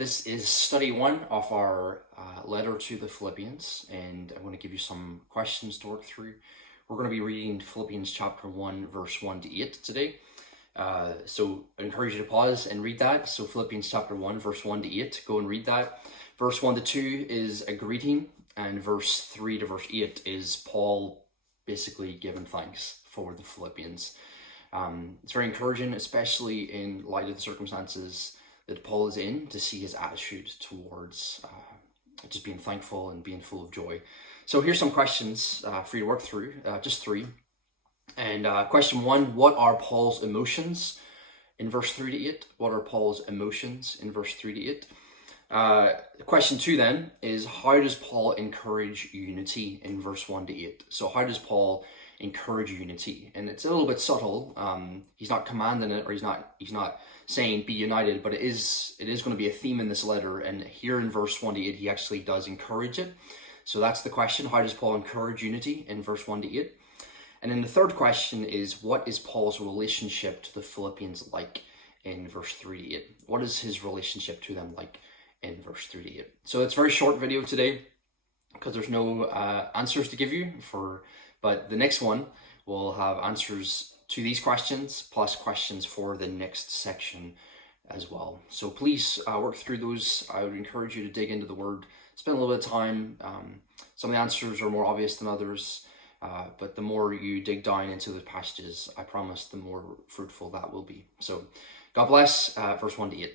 This is study one of our letter to the Philippians, and I'm going to give you some questions to work through. We're going to be reading Philippians chapter 1, verse 1 to 8 today. So I encourage you to pause and read that. So Philippians chapter 1, verse 1 to 8, go and read that. Verse 1 to 2 is a greeting, and verse 3 to verse 8 is Paul basically giving thanks for the Philippians. It's very encouraging, especially in light of the circumstances that Paul is in, to see his attitude towards just being thankful and being full of joy. So here's some questions for you to work through, just three. And question one, what are Paul's emotions in verse 3 to 8? What are Paul's emotions in verse 3 to 8? Question two then is, how does Paul encourage unity in verse 1 to 8? So how does Paul encourage unity? And it's a little bit subtle. He's not commanding it, or he's not saying be united, but it is going to be a theme in this letter. And here in verse 1 to 8, he actually does encourage it. So that's the question. How does Paul encourage unity in verse 1 to 8? And then the third question is, what is Paul's relationship to the Philippians like in verse 3 to 8? What is his relationship to them like in verse 3 to 8? So it's a very short video today because there's no answers to give you, but the next one will have answers to these questions plus questions for the next section as well. So please work through those. I would encourage you to dig into the word, spend a little bit of time. Some of the answers are more obvious than others, but the more you dig down into the passages, I promise the more fruitful that will be. So God bless. Verse 1 to 8.